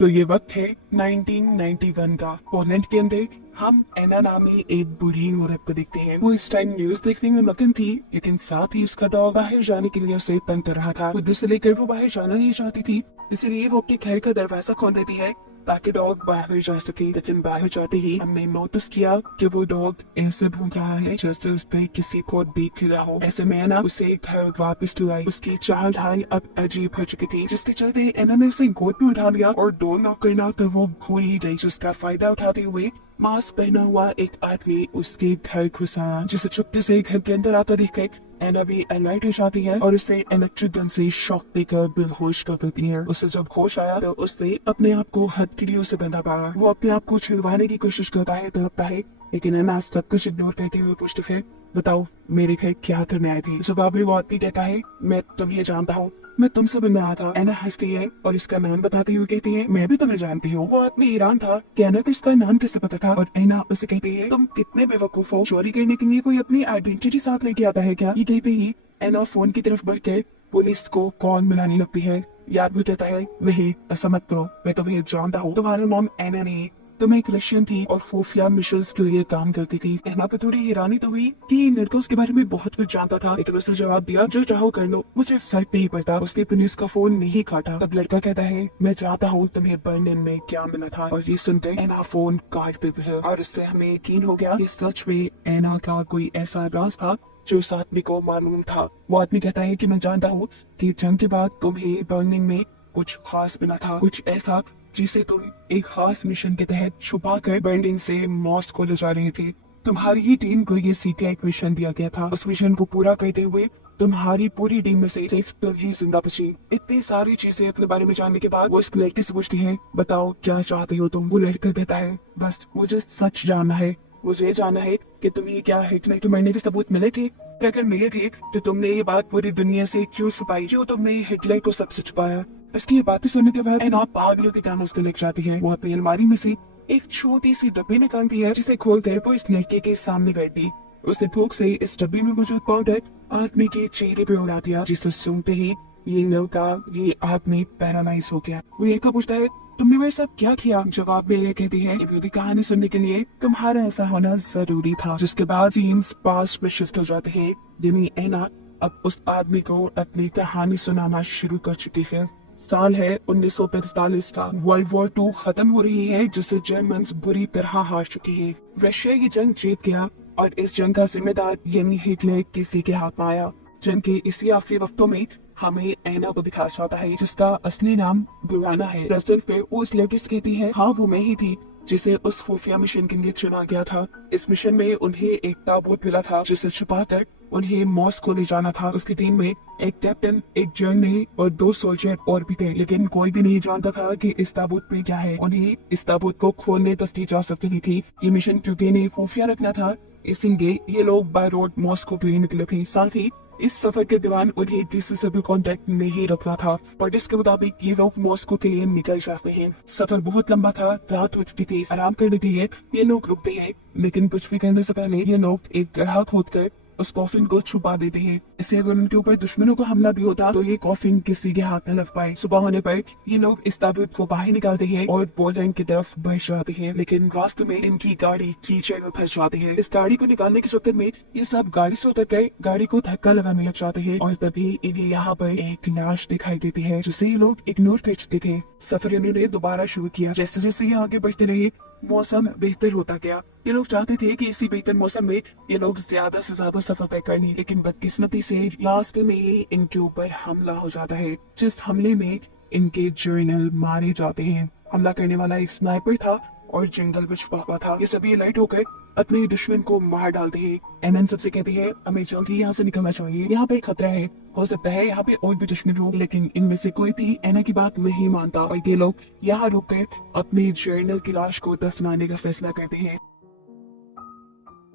तो ये वक्त है 1991 का। पोलैंड के अंदर हम एना नामी एक बूढ़ी औरत को देखते हैं। वो इस टाइम न्यूज देखने में मगन थी, लेकिन साथ ही उसका डॉग बाहर जाने के लिए उसे तंग कर रहा था। खुद से लेकर वो बाहर जाना नहीं चाहती थी, इसलिए वो अपने घर का दरवाजा खोल देती है ताकि डॉग बाहर जा सके। लेकिन बाहर जाते ही हमने नोटिस किया कि वो डॉग ऐसे भूख रहा है जैसे उस पे किसी को देख रहा हो। ऐसे में एना उसे घर वापस लाई। उसकी चाल ढाल अब अजीब हो चुकी थी, जिसके चलते एना ने उसे गोद में उठा लिया और डोर नॉक करना तो वो भूल ही गई। जिसका फायदा उठाते हुए मास्क पहना हुआ एक आदमी उसके घर घुसा, जिसे चुपके से घर के अंदर आता देख एना भी अलर्ट हो जाती है और उसे इलेक्ट्रिक गन से शॉक देकर बेहोश कर देती है। उसे जब होश आया तो उसने अपने आप को हथकड़ियों से बंधा पाया। वो अपने आप को छुड़वाने की कोशिश करता है, तड़पता है, लेकिन एना सब कुछ इग्नोर करते हुए पूछती है, बताओ मेरे घर क्या करने आए थे। जवाब में वो आदमी कहता है, मैं तुम्हें जानता हूँ, मैं तुमसे मिलने आया था। एना हंसती है और इसका नाम बताते हुए कहती है, मैं भी तुम्हें जानती हूँ। वो आदमी हैरान था कि एना को इसका नाम कैसे पता था, और एना उसे कहती है, तुम कितने बेवकूफ हो, चोरी करने के लिए कोई अपनी आइडेंटिटी साथ लेके आता है क्या। ये कहते ही एना फोन की तरफ बढ़ के पुलिस को कॉल मिलाने लगती है। याद भी कहता है, नहीं ऐसा मत करो, मैं तुम्हें जानता हूँ, तुम्हारा नाम एना नहीं, तुम एक रशियन थी और खुफिया मिशंस के लिए काम करती थी। एना पे थोड़ी हैरानी तो हुई कि लड़का उसके बारे में बहुत कुछ जानता था, लेकिन उसने जवाब दिया, जो चाहो कर लो, मुझे फर्क नहीं पड़ता। उसने पुलिस का फोन नहीं काटा। तब लड़का कहता है, मैं चाहता हूँ तुम्हें बर्लिन में क्या मिला था। और ये सुनते एना फोन काट देती है और इससे हमें यकीन हो गया कि सच में एना का कोई ऐसा राज था जो उस आदमी को मालूम था। वो आदमी कहता है कि मैं जानता हूँ कि जंग के बाद तुम्हें बर्लिन में कुछ खास मिला था, कुछ ऐसा जिसे तुम एक खास मिशन के तहत छुपा कर बर्लिन से मॉस्को ले जा रहे थे। तुम्हारी ही टीम को ये सीक्रेट मिशन दिया गया था। उस मिशन को पूरा करते हुए तुम्हारी पूरी टीम में से सिर्फ तुम ही जिंदा बची। इतनी सारी चीजें अपने बारे में जानने के बाद वो इस लड़के से पूछती है, बताओ क्या चाहते हो तुम। वो लड़का कहता है, बस मुझे सच जानना है, मुझे ये जानना है कि तुम्हें क्या हिटलर के मरने के सबूत मिले थे। अगर मिले थे तो तुमने ये बात पूरी दुनिया से क्यों छुपाई, जो तुमने हिटलर को सबसे छुपाया। इसकी ये बातें सुनने के बाद एना पागलों की तरह उसको लेकर जाती है। वो अपनी अलमारी में से एक छोटी सी डब्बी निकालती है, जिसे खोलकर वो इस लड़के के सामने बैठी। उसने भूख से इस डब्बी में मौजूद पाउडर आदमी के चेहरे पे उड़ा दिया, जिसे सुनते ही ये लड़का, ये आदमी पैरालाइज हो गया। वो लड़का पूछता है, तुमने मेरे साथ क्या किया। जवाब में ये कहती है, ये पूरी कहानी सुनने के लिए तुम्हारा ऐसा होना जरूरी था। जिसके बाद सीन्स पास्ट में शिफ्ट हो जाते हैं, यानी एना अब उस आदमी को अपनी कहानी सुनाना शुरू कर चुकी है। साल है 1945 का। वर्ल्ड वॉर 2 खत्म हो रही है, जिसे जर्मन बुरी तरह हार चुकी है। रशिया ये जंग जीत गया और इस जंग का जिम्मेदार यानी हिटलर किसी के हाथ में आया। जंग के इसी आखिरी वक्तों में हमें एना को दिखाया जाता है, जिसका असली नाम बुराना है। प्रेसिडेंट पे उस लड़की से कहती है, हाँ वो मैं ही थी जिसे उस खुफिया मिशन के लिए चुना गया था। इस मिशन में उन्हें एक ताबूत मिला था, जिसे छुपाकर उन्हें मॉस्को ले जाना था। उसकी टीम में एक कैप्टन, एक जर्नल और 2 सोल्जर और भी थे, लेकिन कोई भी नहीं जानता था कि इस ताबूत में क्या है। उन्हें इस ताबूत को खोलने तक दी जा सकती नहीं थी। ये मिशन क्योंकि इन्हें खुफिया रखना था, इसलिए ये लोग बाय रोड मॉस्को के लिए निकले थे। साथ ही इस सफर के दौरान उन्हें किसी से भी कांटेक्ट नहीं रखना था। पर इसके मुताबिक ये लोग मॉस्को के लिए निकल जाते हैं। सफर बहुत लंबा था, रात हो चुकी थी, आराम करने के लिए ये लोग रुकते हैं, लेकिन कुछ भी करने से पहले ये लोग एक गड्ढा खोदकर उस कॉफिन को छुपा देते हैं। इससे अगर उनके ऊपर दुश्मनों को हमला भी होता तो ये कॉफिन किसी के हाथ न लग पाए। सुबह होने पर ये लोग इस ताबूत को बाहर निकालते हैं और पोलैंड की तरफ बढ़ जाते हैं, लेकिन रास्ते में इनकी गाड़ी कीचड़ में फंस जाती है। इस गाड़ी को निकालने के चक्कर में ये सब गाड़ी से उतर कर गाड़ी को धक्का लगाने लग जाते हैं और तभी इन्हें यहाँ पर एक लाश दिखाई देती है, जिसे ये लोग इग्नोर कर चुके थे। सफर इन्होंने दोबारा शुरू किया। जैसे जैसे ये आगे बढ़ते रहे मौसम बेहतर होता गया। ये लोग चाहते थे कि इसी बेहतर मौसम में ये लोग ज्यादा से ज्यादा सफर तय कर लें, लेकिन बदकिस्मती से लास्ट में इनके ऊपर हमला हो जाता है, जिस हमले में इनके जर्नल मारे जाते हैं। हमला करने वाला एक स्नाइपर था और जंगल में छुपा हुआ था। ये सभी अलर्ट होकर अपने दुश्मन को मार डालते हैं। एनएन सबसे कहती है, हमें जल्दी यहाँ से निकलना चाहिए, यहाँ पे एक खतरा है, हो सकता है यहाँ पे और भी दुश्मन हो। लेकिन इनमें से कोई भी एना की बात नहीं मानता और ये लोग यहाँ रुककर अपने जर्नल की लाश को दफनाने का फैसला करते हैं।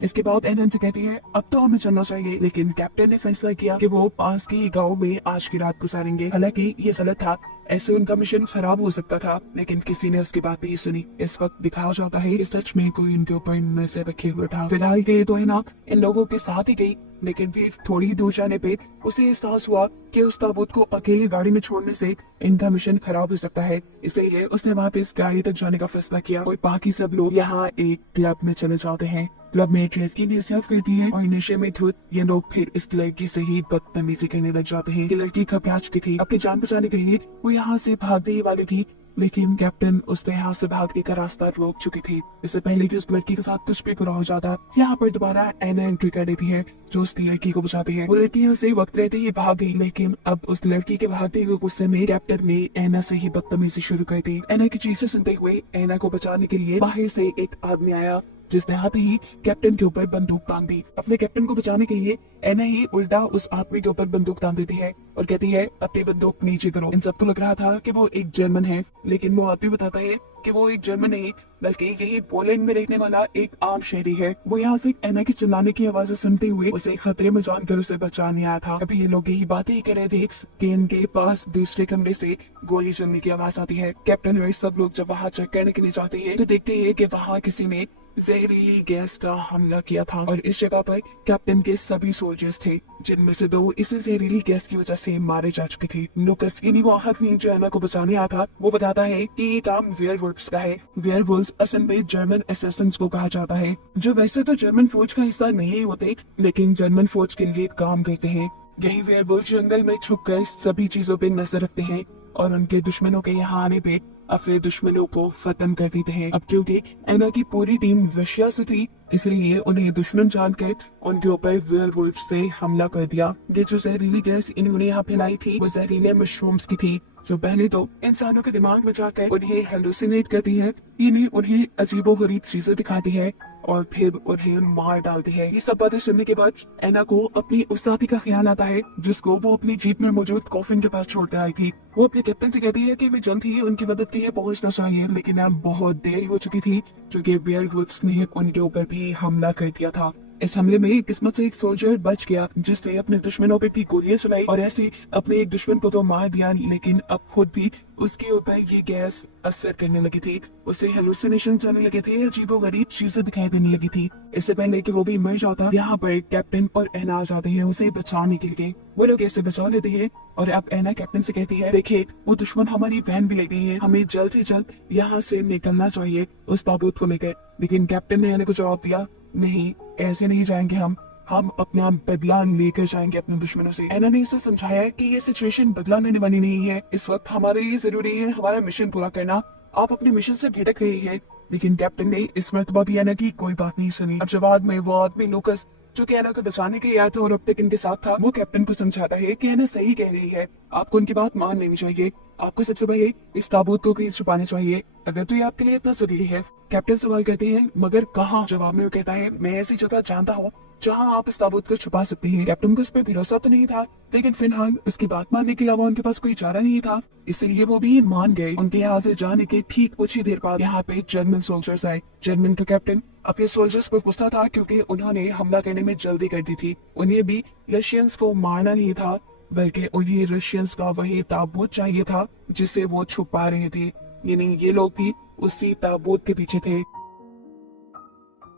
इसके बाद एनएन से कहती है, अब तो हमें चलना चाहिए, लेकिन कैप्टन ने फैसला किया कि वो पास के गांव में आज की रात गुजारेंगे। हालांकि ये गलत था, ऐसे उनका मिशन खराब हो सकता था, लेकिन किसी ने उसकी बात नहीं सुनी। इस वक्त दिखाया जाता है कि सच में कोई उनके ऊपर नजर रखे हुए था। फिलहाल के तो है ना इन लोगों के साथ ही गई, लेकिन फिर थोड़ी ही दूर जाने पे उसे एहसास हुआ कि उस ताबूत को अकेले गाड़ी में छोड़ने से इनका मिशन खराब हो सकता है। इसलिए उसने वहाँ पे इस गाड़ी तक जाने का फैसला किया और बाकी सब लोग यहाँ एक क्लब में चले जाते हैं। क्लब में ड्रेस की नसीहत करती है और नशे में धुत ये लोग फिर इस लड़की से ही बदतमीजी करने लग जाते हैं। कि लड़की घबरा चुकी थी, अपनी जान बचाने के लिए वो यहाँ से भागने ही वाली थी, लेकिन कैप्टन उसने यहाँ से भागने का रास्ता रोक चुकी थी। इससे पहले कि उस लड़की के साथ कुछ भी बुरा हो जाता, यहाँ पर दोबारा एना एंट्री कर देती है जो उस लड़की को बचाती है। वो लड़की यहाँ से वक्त रहते ही भाग गई, लेकिन अब उस लड़की के भागने के गुस्से में कैप्टन ने एना से ही बदतमीजी शुरू कर दी। एना की चीखें सुनते हुए एना को बचाने के लिए बाहर से एक आदमी आया जिसने आते ही कैप्टन के ऊपर बंदूक तान दी। अपने कैप्टन को बचाने के लिए एना ही उल्टा उस आदमी के ऊपर बंदूक तान देती है और कहती है अपनी बंदूक नीचे करो। इन सबको लग रहा था कि वो एक जर्मन है, लेकिन वो आदमी बताता है कि वो एक जर्मन नहीं बल्कि यही पोलैंड में रहने वाला एक आम शहरी है। वो यहाँ से एना की चिल्लाने की आवाजें सुनते हुए उसे खतरे में जानकर उसे बचाने आया था। अभी ये लोग यही बातें ही कर रहे थे कि इनके पास दूसरे कमरे से गोली चलने की आवाज आती है। कैप्टन और सब लोग जब वहाँ चेक करने के लिए जाते हैं तो देखते हैं कि वहाँ किसी ने जहरीली गैस का हमला किया था और इस जगह पर कैप्टन के सभी सोल्जर्स थे, जिनमें से 2 इसी जहरीली गैस की वजह से मारे जा चुके थे। लुकस इन्हीं वो आदमी जो एना को बचाने आया था, वो बताता है कि ये काम वेयरवुल्व्स का है। वेयरवुल्व्स असल में जर्मन असैसिन्स को कहा जाता है, जो वैसे तो जर्मन फौज का हिस्सा नहीं होते, लेकिन जर्मन फौज के लिए काम करते हैं। यही वेयरवुल्व्स जंगल में छुपकर सभी चीजों पे नजर रखते हैं और उनके दुश्मनों के यहाँ आने पे अपने दुश्मनों को खत्म कर देते हैं। अब क्योंकि एना की पूरी टीम रशिया से थी, इसलिए उन्हें दुश्मन जानकर उनके ऊपर वेयरवुल्व्स से हमला कर दिया। ये जो जहरीली गैस इन्होंने यहाँ फैलाई थी वो जहरीले मशरूम्स की थी, जो पहले तो इंसानों के दिमाग में जाकर उन्हें हेलुसिनेट करती है, इन्हें उन्हें अजीबोगरीब चीजें दिखाती है और फिर उन्हें मार डालती है। ये सब बातें सुनने के बाद एना को अपनी उस साथी का ख्याल आता है जिसको वो अपनी जीप में मौजूद कॉफिन के पास छोड़कर आई थी। वो अपने कैप्टन से कहती है कि मैं जल्द ही उनकी मदद के लिए पहुंचना चाहिए, लेकिन अब बहुत देर हो चुकी थी क्योंकि वेयरवुल्व्स ने उनके ऊपर भी हमला कर दिया था। इस हमले में किस्मत से एक सोल्जर बच गया जिसने अपने दुश्मनों पे भी गोलियां चलाई और ऐसे अपने एक दुश्मन को तो मार दिया, लेकिन अब खुद भी उसके ऊपर ये गैस असर करने लगी थी। उसे हेलुसिनेशन आने लगे थे, अजीबोगरीब चीजें दिखाई देने लगी थी। इससे पहले कि वो भी मर जाता, यहाँ पर कैप्टन और एना आ जाते हैं उसे बचाने के लिए। वो लोग ऐसे बचा लेते हैं और अब एना कैप्टन से कहती है, देखिए वो दुश्मन हमारी वैन भी ले गई है, हमें जल्द से जल्द यहाँ से निकलना चाहिए उस ताबूत को लेकर। लेकिन कैप्टन ने एना को जवाब दिया, नहीं ऐसे नहीं जाएंगे हम अपना बदला लेकर जाएंगे अपने दुश्मनों से। एना ने इसे समझाया कि ये सिचुएशन बदला लेने वाली नहीं है, इस वक्त हमारे लिए जरूरी है हमारा मिशन पूरा करना, आप अपने मिशन से भटक रही है। लेकिन कैप्टन ने इस मर्तबा भी एना की कोई बात नहीं सुनी। अब जवाब में वो आदमी लुकस जो कि एना को बचाने के लिए आया था और अब तक इनके साथ था, वो कैप्टन को समझाता है कि एना सही कह रही है, आपको उनकी बात मान लेनी चाहिए, आपको सबसे पहले इस ताबूत को कहीं छुपाना चाहिए अगर तो ये आपके लिए इतना जरूरी है। कैप्टन सवाल करते हैं मगर कहाँ? जवाब में वो कहता है, मैं ऐसी जगह जानता हूँ जहाँ आप इस ताबूत को छुपा सकते हैं। कैप्टन को इस पे भरोसा तो नहीं था, लेकिन फिलहाल उसकी बात मानने के अलावा उनके पास कोई चारा नहीं था, इसलिए वो भी मान गए। उनके यहाँ से जाने के ठीक कुछ ही देर बाद यहाँ पे जर्मन सोल्जर्स आए। जर्मन का कैप्टन अपने सोल्जर्स को गुस्सा था क्योंकि उन्होंने हमला करने में जल्दी कर दी थी। उन्हें भी रशियंस को मारना नहीं था, बल्कि उन्हें रशियंस का वही ताबूत चाहिए था जिसे वो छुपा रहे थे, यानी ये लोग भी उसी ताबूत के पीछे थे।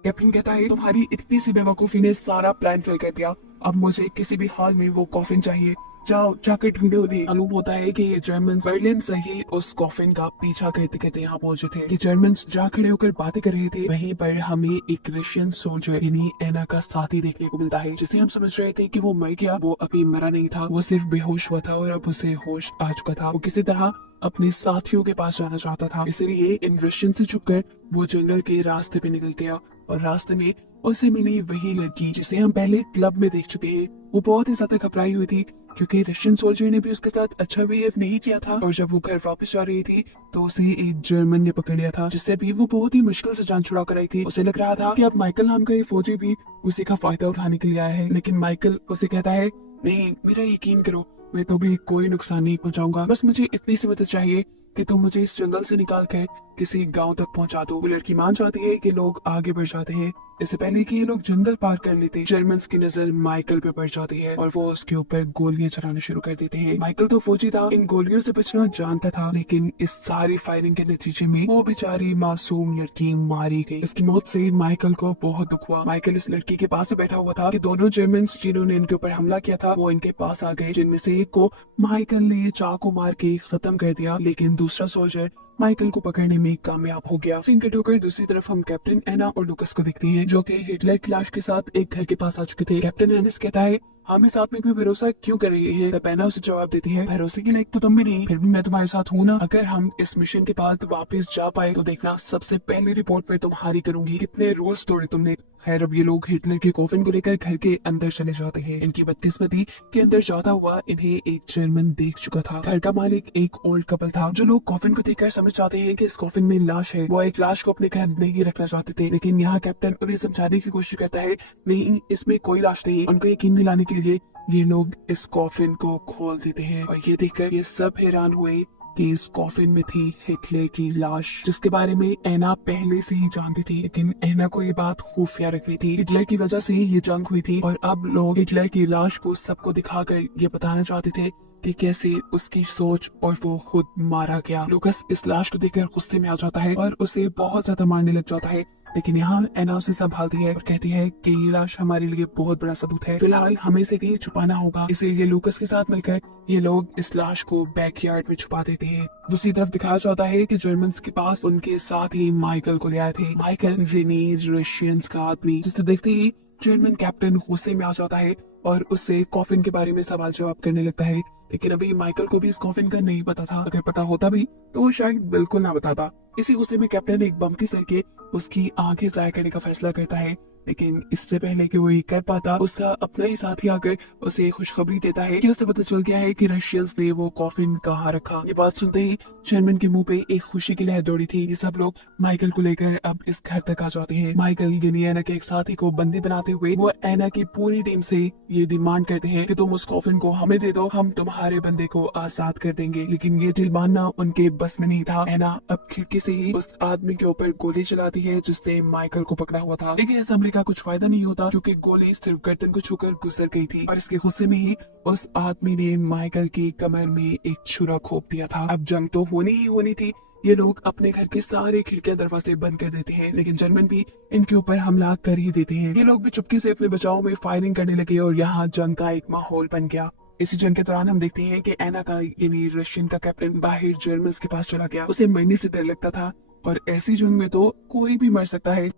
कैप्टन कहता है, तुम्हारी इतनी सी बेवकूफी ने सारा प्लान फेल कर दिया, अब मुझे किसी भी हाल में वो कॉफिन चाहिए, जाओ जाकर ढूंढो उन्हें। मालूम होता है कि ये जर्मन बर्लिन से ही उस कॉफिन का पीछा करते करते यहाँ पहुंचे थे। ये जर्मन्स जहाँ खड़े होकर बातें कर रहे थे, वहीं पर हमें एक रशियन सोल्जर यानी एना का साथी देखने को मिलता है, जिसे हम समझ रहे थे कि वो मर गया। वो अभी मरा नहीं था, वो सिर्फ बेहोश हुआ था और अब उसे होश आ चुका था। वो किसी तरह अपने साथियों के पास जाना चाहता था, इसलिए इन रशियन से छुपकर वो जंगल के रास्ते पे निकल गया और रास्ते में उसे मिली वही लड़की जिसे हम पहले क्लब में देख चुके हैं। वो बहुत ही ज्यादा घबराई हुई थी क्योंकि रशियन सोल्जर ने भी उसके साथ अच्छा बिहेव नहीं किया था और जब वो घर वापस आ रही थी तो उसे एक जर्मन ने पकड़ लिया था, जिससे भी वो बहुत ही मुश्किल से जान छुड़ा कर आई थी। उसे लग रहा था कि अब माइकल नाम का ये फौजी भी उसी का फायदा उठाने के लिए आया है, लेकिन माइकल उसे कहता है, नहीं मेरा यकीन करो, मैं तो भी कोई नुकसान नहीं पहुंचाऊंगा, बस मुझे इतनी सी मदद चाहिए कि तुम मुझे इस जंगल से निकाल कर किसी गांव तक पहुंचा दो। वो लड़की मान जाती है कि लोग आगे बढ़ जाते हैं इससे पहले कि ये लोग जंगल पार कर लेते, जर्मन्स की नजर माइकल पे पड़ जाती है और वो उसके ऊपर गोलियां चलाना शुरू कर देते हैं। माइकल तो फौजी था, इन गोलियों से बचना जानता था, लेकिन इस सारी फायरिंग के नतीजे में वो बेचारी मासूम लड़की मारी गई। इसकी मौत से माइकल को बहुत दुख हुआ। माइकल इस लड़की के पास बैठा हुआ था कि दोनों जर्मन्स जिन्होंने इनके ऊपर हमला किया था वो इनके पास आ गए, जिनमें से एक को माइकल ने चाकू मार के खत्म कर दिया, लेकिन दूसरा सोल्जर माइकल को पकड़ने में कामयाब हो गया। सीन कट होकर दूसरी तरफ हम कैप्टन एना और लुकस को देखते हैं, जो कि हिटलर की लाश के साथ एक घर के पास आ चुके थे। कैप्टन एनिस कहता है, हम इस आदमी पे भरोसा क्यों कर रहे हैं? तब एना उसे जवाब देती है, भरोसे के लायक तो तुम भी नहीं, फिर भी मैं तुम्हारे साथ हूँ ना। अगर हम इस मिशन के बाद वापस जा पाए तो देखना, सबसे पहली रिपोर्ट में तुम्हारी करूंगी। कितने रोज तोड़े तुमने। खैर, अब ये लोग हिटलर के कॉफिन को लेकर घर के अंदर चले जाते हैं। इनकी बदकिस्मती के अंदर जाता हुआ इन्हें एक जर्मन देख चुका था। घर का मालिक एक ओल्ड कपल था। जो लोग कॉफिन को देखकर समझ जाते हैं कि इस कॉफिन में लाश है, वो एक लाश को अपने घर नहीं रखना चाहते थे, लेकिन यहाँ कैप्टन उन्हें समझाने की कोशिश करता है, नहीं, इसमें कोई लाश नहीं। उनको यकीन दिलाने के लिए ये लोग इस कॉफिन को खोल देते हैं और ये देखकर ये सब हैरान हुए कि इस कॉफिन में थी हिटलर की लाश, जिसके बारे में एना पहले से ही जानती थी, लेकिन एना को ये बात खुफिया रखी थी। हिटलर की वजह से ही ये जंग हुई थी और अब लोग हिटलर की लाश को सबको दिखाकर ये बताना चाहते थे कि कैसे उसकी सोच और वो खुद मारा गया। लुकस इस लाश को देखकर गुस्से में आ जाता है और उसे बहुत ज्यादा मारने लग जाता है, लेकिन यहाँ एना उसे संभालती है और कहती है कि ये लाश हमारे लिए बहुत बड़ा सबूत है, फिलहाल हमें इसे कहीं छुपाना होगा। इसीलिए लुकस के साथ मिलकर ये लोग इस लाश को बैकयार्ड में छुपा देते हैं। दूसरी तरफ दिखाया जाता है कि जर्मन्स के पास उनके साथ ही माइकल को ले आए थे। माइकल रशियंस का आदमी, जिसे देखते ही जर्मन कैप्टन गुस्से में आ जाता है और उससे कॉफिन के बारे में सवाल जवाब करने लगता है, लेकिन अभी माइकल को भी इस कॉफिन का नहीं पता था। अगर पता होता भी तो वो शायद बिल्कुल ना बताता। इसी गुस्से में कैप्टन एक बम की सर के उसकी आंखें जाया करने का फैसला करता है, लेकिन इससे पहले कि वो ये कर पाता, उसका अपना ही साथी आकर उसे खुशखबरी देता है कि उसे पता चल गया है कि रशियंस ने वो कॉफिन कहाँ रखा। ये बात सुनते ही जर्मन के मुंह पे एक खुशी की लहर दौड़ी थी। ये सब लोग माइकल को लेकर अब इस घर तक आ जाते हैं। माइकल यानी एना के एक साथी को बंदी बनाते हुए वो एना की पूरी टीम से ये डिमांड करते हैं कि तुम उस कॉफिन को हमें दे दो, हम तुम्हारे बंदे को आजाद कर देंगे। लेकिन ये डील मानना उनके बस में नहीं था। एना अब खिड़की से ही उस आदमी के ऊपर गोली चलाती है जिसने माइकल को पकड़ा हुआ था, लेकिन इस हमले का कुछ फायदा नहीं होता क्योंकि गोली सिर्फ गर्दन को छूकर गुजर गई थी और इसके गुस्से में ही उस आदमी ने माइकल की कमर में एक छुरा खोप दिया था। अब जंग तो होनी ही होनी थी। ये लोग अपने घर के सारे खिड़कियां दरवाजे बंद कर देते हैं, लेकिन जर्मन भी इनके ऊपर हमला कर ही देते हैं। ये लोग भी चुपके से अपने बचाव में फायरिंग करने लगे और यहाँ जंग का एक माहौल बन गया। इसी जंग के दौरान हम देखते हैं कि एना का यानी रशियन का कैप्टन बाहर जर्मन के पास चला गया। उसे मरने से डर लगता था और ऐसी जंग में तो कोई भी मर सकता है।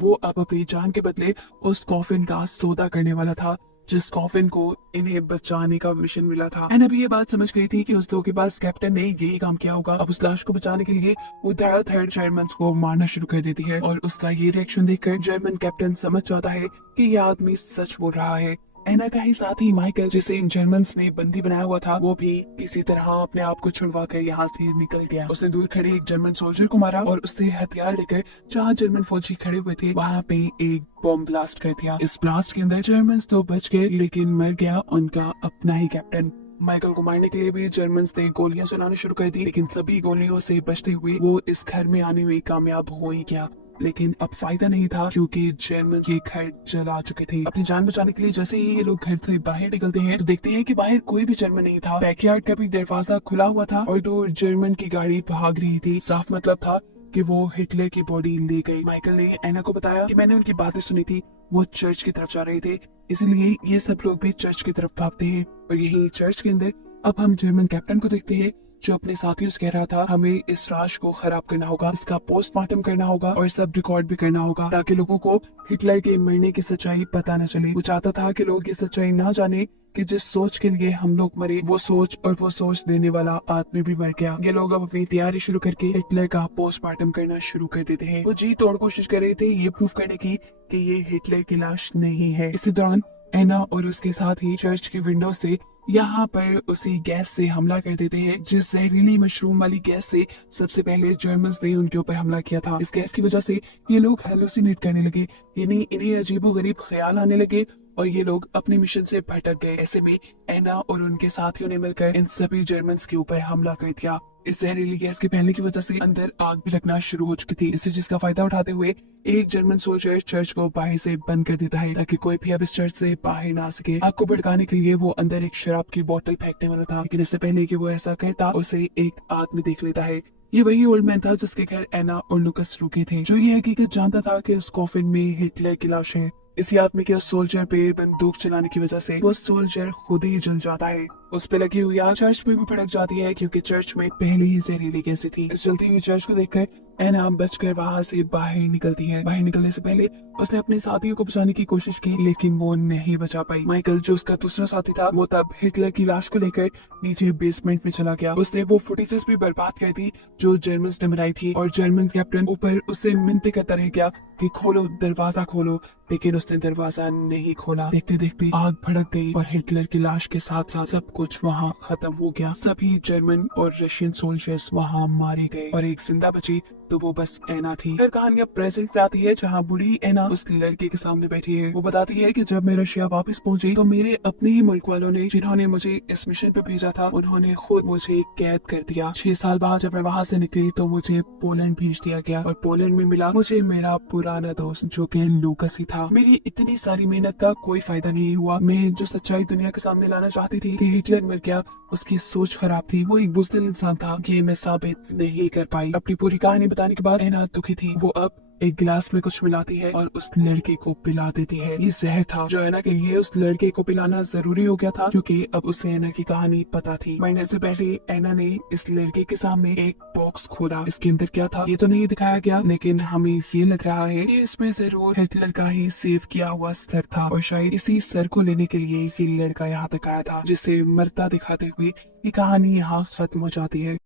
वो अब अपनी जान के बदले उस कॉफिन का सौदा करने वाला था, जिस कॉफिन को इन्हें बचाने का मिशन मिला था। एना भी ये बात समझ गई थी कि उस लोगों के पास कैप्टन ने यही काम किया होगा। अब उस लाश को बचाने के लिए वो धड़ाधड़ जर्मन को मारना शुरू कर देती है और उसका ये रिएक्शन देखकर जर्मन कैप्टन समझ जाता है कि ये आदमी सच बोल रहा है। एना का ही साथी माइकल, जिसे इन जर्मन्स ने बंदी बनाया हुआ था, वो भी इसी तरह अपने आप को छुड़वा कर यहाँ से निकल गया। उसने दूर खड़े एक जर्मन सोल्जर को मारा और उससे हथियार लेकर जहाँ जर्मन फौजी खड़े हुए थे वहाँ पे एक बॉम्ब ब्लास्ट कर दिया। इस ब्लास्ट के अंदर जर्मन्स तो बच गए, लेकिन मर गया उनका अपना ही कैप्टन। माइकल को मारने के लिए भी जर्मन्स ने गोलियां चलाना शुरू कर दी, लेकिन सभी गोलियों से बचते हुए वो इस घर में आने में कामयाब हो ही गया। लेकिन अब फायदा नहीं था क्योंकि जर्मन ये घर जला चुके थे। अपनी जान बचाने के लिए जैसे ही ये लोग घर से बाहर निकलते हैं तो देखते हैं कि बाहर कोई भी जर्मन नहीं था। बैकयार्ड का भी दरवाजा खुला हुआ था और दो जर्मन की गाड़ी भाग रही थी। साफ मतलब था कि वो हिटलर की बॉडी ले गए। माइकल ने एना को बताया कि मैंने उनकी बातें सुनी थी, वो चर्च की तरफ जा रहे थे, इसलिए ये सब लोग भी चर्च की तरफ भागते हैं। और यही चर्च के अंदर अब हम जर्मन कैप्टन को देखते हैं जो अपने साथियों से कह रहा था, हमें इस लाश को खराब करना होगा, इसका पोस्टमार्टम करना होगा और सब रिकॉर्ड भी करना होगा ताकि लोगों को हिटलर के मरने की सच्चाई पता न चले। वो चाहता था कि लोग ये सच्चाई ना जाने कि जिस सोच के लिए हम लोग मरे वो सोच और वो सोच देने वाला आदमी भी मर गया। ये लोग अब अपनी तैयारी शुरू करके हिटलर का पोस्टमार्टम करना शुरू कर देते हैं। वो जी तोड़ कोशिश कर रहे थे ये प्रूफ करने की कि ये हिटलर की लाश नहीं है। इसी दौरान एना और उसके साथ ही चर्च की विंडो से यहाँ पर उसी गैस से हमला कर देते हैं, जिस जहरीली मशरूम वाली गैस से सबसे पहले जर्मन्स ने उनके ऊपर हमला किया था। इस गैस की वजह से ये लोग हेलुसिनेट करने लगे, यानी इन्हें अजीबोगरीब ख्याल आने लगे और ये लोग अपने मिशन से भटक गए। ऐसे में एना और उनके साथियों ने मिलकर इन सभी जर्मन्स के ऊपर हमला कर दिया इस जहरीली गैस के फैलने की वजह से अंदर आग भी लगना शुरू हो चुकी थी। इसी चीज का फायदा उठाते हुए एक जर्मन सोल्जर चर्च को बाहर से बंद कर देता है ताकि कोई भी अब इस चर्च से बाहर ना आ सके। आग को भड़काने के लिए वो अंदर एक शराब की बोतल फेंकने वाला था, लेकिन इससे पहले कि वो ऐसा कहता उसे एक आदमी देख लेता है। ये वही ओल्ड मैन था जिसके घर एना और लुकस रुके थे, जो ये हकीकत जानता था कि उस कॉफिन में हिटलर की लाश है। इसी आदमी के सोल्जर पे बंदूक चलाने की वजह से वो सोल्जर खुद ही जल जाता है। उस पे लगी हुई आग चर्च में भी भड़क जाती है क्योंकि चर्च में पहले ही जहरीली गैसें थी। इस जलती हुई चर्च को देखकर एना बचकर वहां से बाहर निकलती है। बाहर निकलने से पहले उसने अपने साथियों को बचाने की कोशिश की, लेकिन वो नहीं बचा पाई। माइकल, जो उसका दूसरा साथी था, वो तब हिटलर की लाश को लेकर नीचे बेसमेंट में चला गया। उसने वो फुटेजेस भी बर्बाद कर दी जो जर्मन ने बनाई थी, और जर्मन कैप्टन ऊपर उससे मिन्नतें करता रह गया कि खोलो दरवाजा खोलो, लेकिन उसने दरवाजा नहीं खोला। देखते देखते आग भड़क गई और हिटलर की लाश के साथ साथ सब कुछ वहाँ खत्म हो गया। सभी जर्मन और रशियन सोल्जर्स वहाँ मारे गए और एक जिंदा बची तो वो बस एना थी। फिर कहानी अब प्रेजेंट पे आती है जहाँ बूढ़ी एना उस लड़के के सामने बैठी है। वो बताती है कि जब मैं रशिया वापस पहुंची तो मेरे अपने ही मुल्क वालों ने, जिन्होंने मुझे इस मिशन पे भेजा था, उन्होंने खुद मुझे कैद कर दिया। 6 साल बाद जब मैं वहाँ से निकली तो मुझे पोलैंड भेज दिया गया और पोलैंड में मिला मुझे मेरा पुराना दोस्त जो कि लूकस ही था। मेरी इतनी सारी मेहनत का कोई फायदा नहीं हुआ। मैं जो सच्चाई दुनिया के सामने लाना चाहती थी कि हिटलर मर गया, उसकी सोच खराब थी, वो एक बुज़दिल इंसान था, ये मैं साबित नहीं कर पाई। अपनी पूरी कहानी बताने के बाद एना दुखी थी। वो अब एक गिलास में कुछ मिलाती है और उस लड़के को पिला देती है। ये जहर था जो एना के लिए उस लड़के को पिलाना जरूरी हो गया था, क्योंकि अब उसे एना की कहानी पता थी। मरने से पहले एना ने इस लड़के के सामने एक बॉक्स खोला। इसके अंदर क्या था ये तो नहीं दिखाया गया, लेकिन हमें ये लग रहा है कि इसमें जरूर हिटलर का ही सेव किया हुआ सर था, और शायद इसी सर को लेने के लिए इसी लड़का यहाँ तक आया था, जिसे मरता दिखाते हुए ये कहानी यहाँ खत्म हो जाती है।